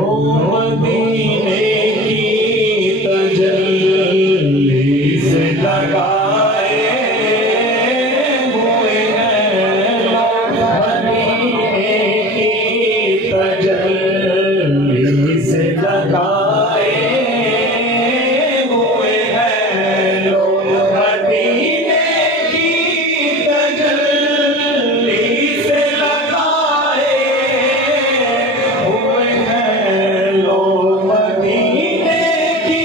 मदीने की तजल्ली से लगाए हुए हैं लोग, मदीने की तजल्ली से लगाए हुए हैं लोग, मदीने की तजल्ली से लगाए हुए हैं लोग, मदीने की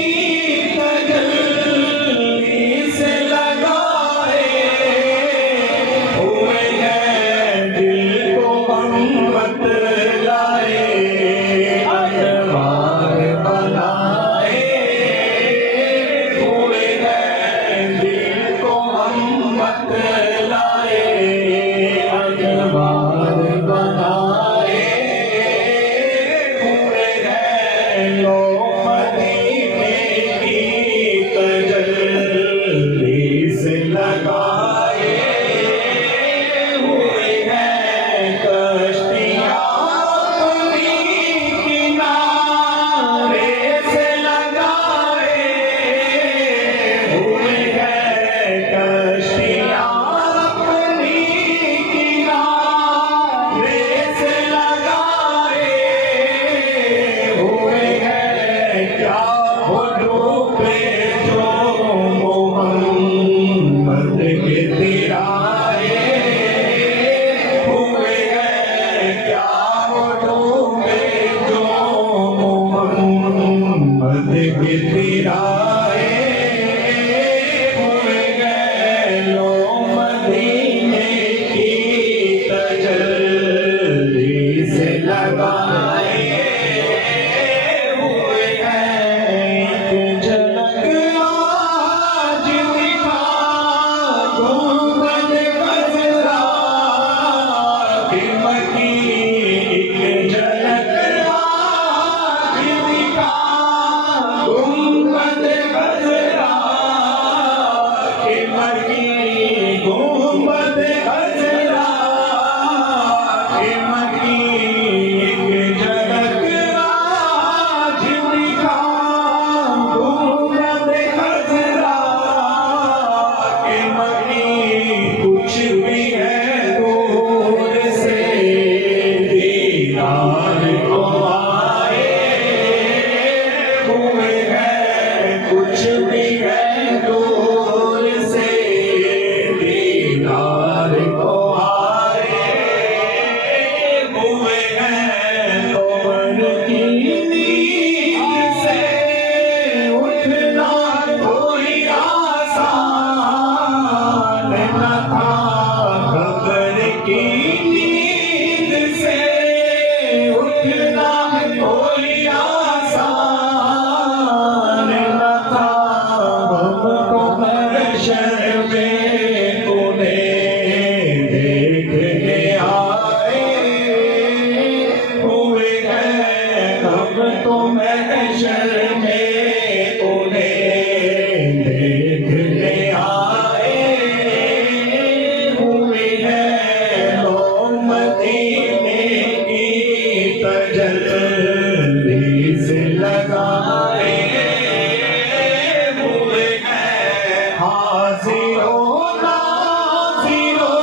तजल्ली से लगाए हुए हैं। दिल को मोहब्बत लाए अनवार बनाए हुए हैं, दिल को मोहब्बत लाए अनवार बनाए हुए हैं लोग, मदीने की तजल्ली से लगाए हुए हैं। कश्तियाँ अपनी किनारे से लगाए हुए हैं, कश्तियाँ अपनी किनारे से लगाए हुए हैं। क्या वो डूबे जो मोहम्मद के तिराए हुए हैं, क्या वो डूबे जो मोहम्मद के तिराए हुए हैं लोग, मदीने की तजल्ली से लगाए हुए हैं। एक झलक आज दिखा गुंबद खजरा की मकी, एक झलक आज दिखा गुंबद खजरा की मकी, गुंबद खजरा की मकी, एक झलक आज दिखा गुंबद खजरा की मकी। कुछ भी है दूर से दीदार को आए हुए हैं, कुछ भी है दूर से दीदार को आए हुए हैं। कौन की नींद से उठना कोई आसान न था, खबर की नींद से उठना कोई आसान न था। हमको महशर में उन्हें देखने आए हुए हैं, हम तो महशर में उन्हें देखने आए हुए हैं लोग, मदीने की तजल्ली से लगाए हुए हैं। हाज़िरो नाज़िरो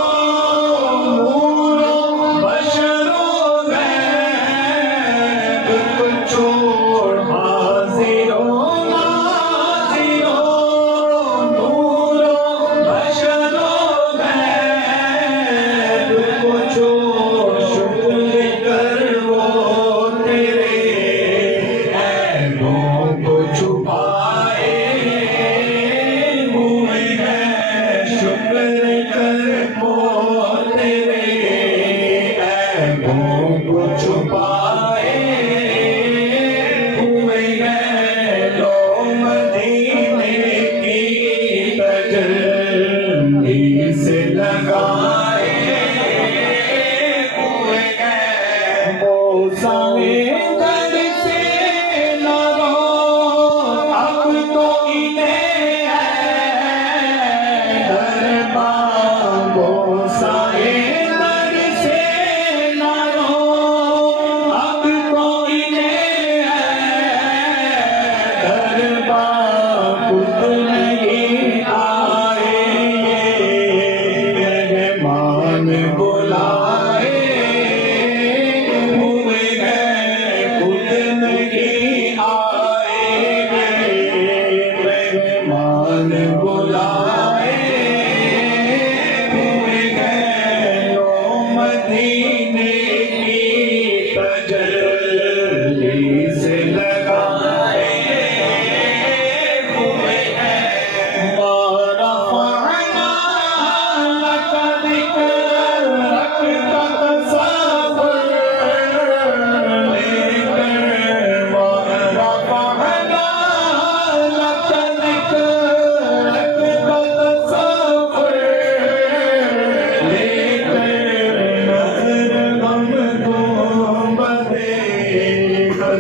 नूरो बशरो गैब को छोड़, हाज़िरो नाज़िरो नूरो बशरो गैब को छोड़, शुक्र कर वो तेरे ऐबों को छुपाए हुए हैं, शुक्र कर वो तेरे ऐबों को छुपाए हुए हैं लोग, मदीने की तजल्ली से लगाए हुए हैं। मौसमे दर्द से न रो, अब तो इन्हें है दरबार। मौसमे दर्द से न रो, अब तो इन्हें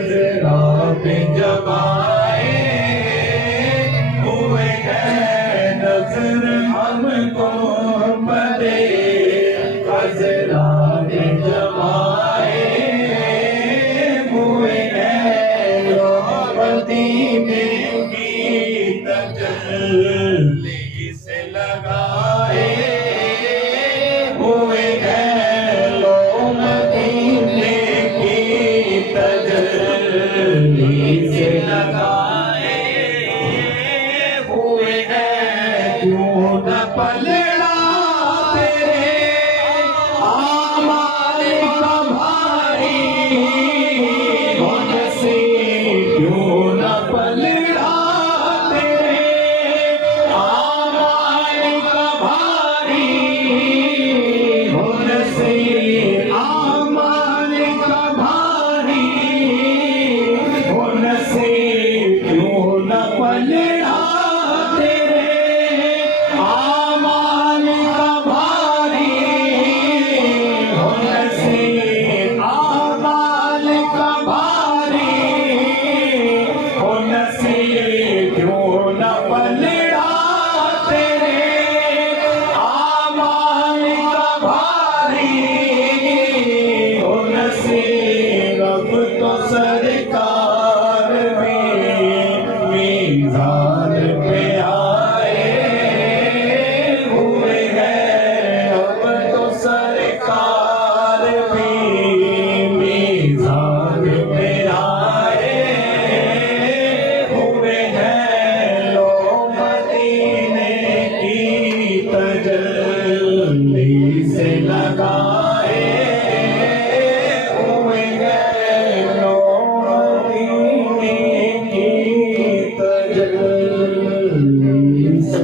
खजरा पे जमाए हुए हैं नजर हमको बदे खजरा पे जमाए हुए हैं लोमती में गीत जल्दी से लगाए हुए हैं लोमती में गीत जल्दी से लगाए हुए हैं क्यों न पलड़ा तेरे आमाल का भारी मन से क्यों न पलड़ा तेरे आमाल का भारी मन से आमाल का भारी मन से क्यों न पलड़ा तेरे आमाल का भारी मन से आमाल का भारी मन से क्यों न पलड़ा तेरे आमाल का भारी मन से रब तो सरकार में मीज़ान पे आए हुए हैं अब तो सरकार में मीज़ान पे आए हुए हैं लोग मदीने की तजल्ली से लगाए हुए हैं लोग मदीने की तजल्ली से